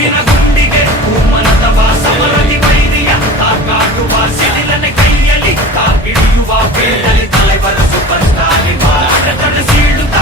ಉಕ್ಕಿನ ಗುಂಡಿಗೆ ಭೂಮನದವ ಸಮರದಿ ವೈರಿಯ ಕಾಕಾಡುವ ಸಿಡಿಲನೆ ಕೈಯಲ್ಲಿ ಕಾಗಿಡಿಯುವ ಬೇಡಲಿ ತಲೆಬರ ಸೂಪರ್ ಸ್ಟಾರ್ ತಡೆ ಸೀಳುತ್ತ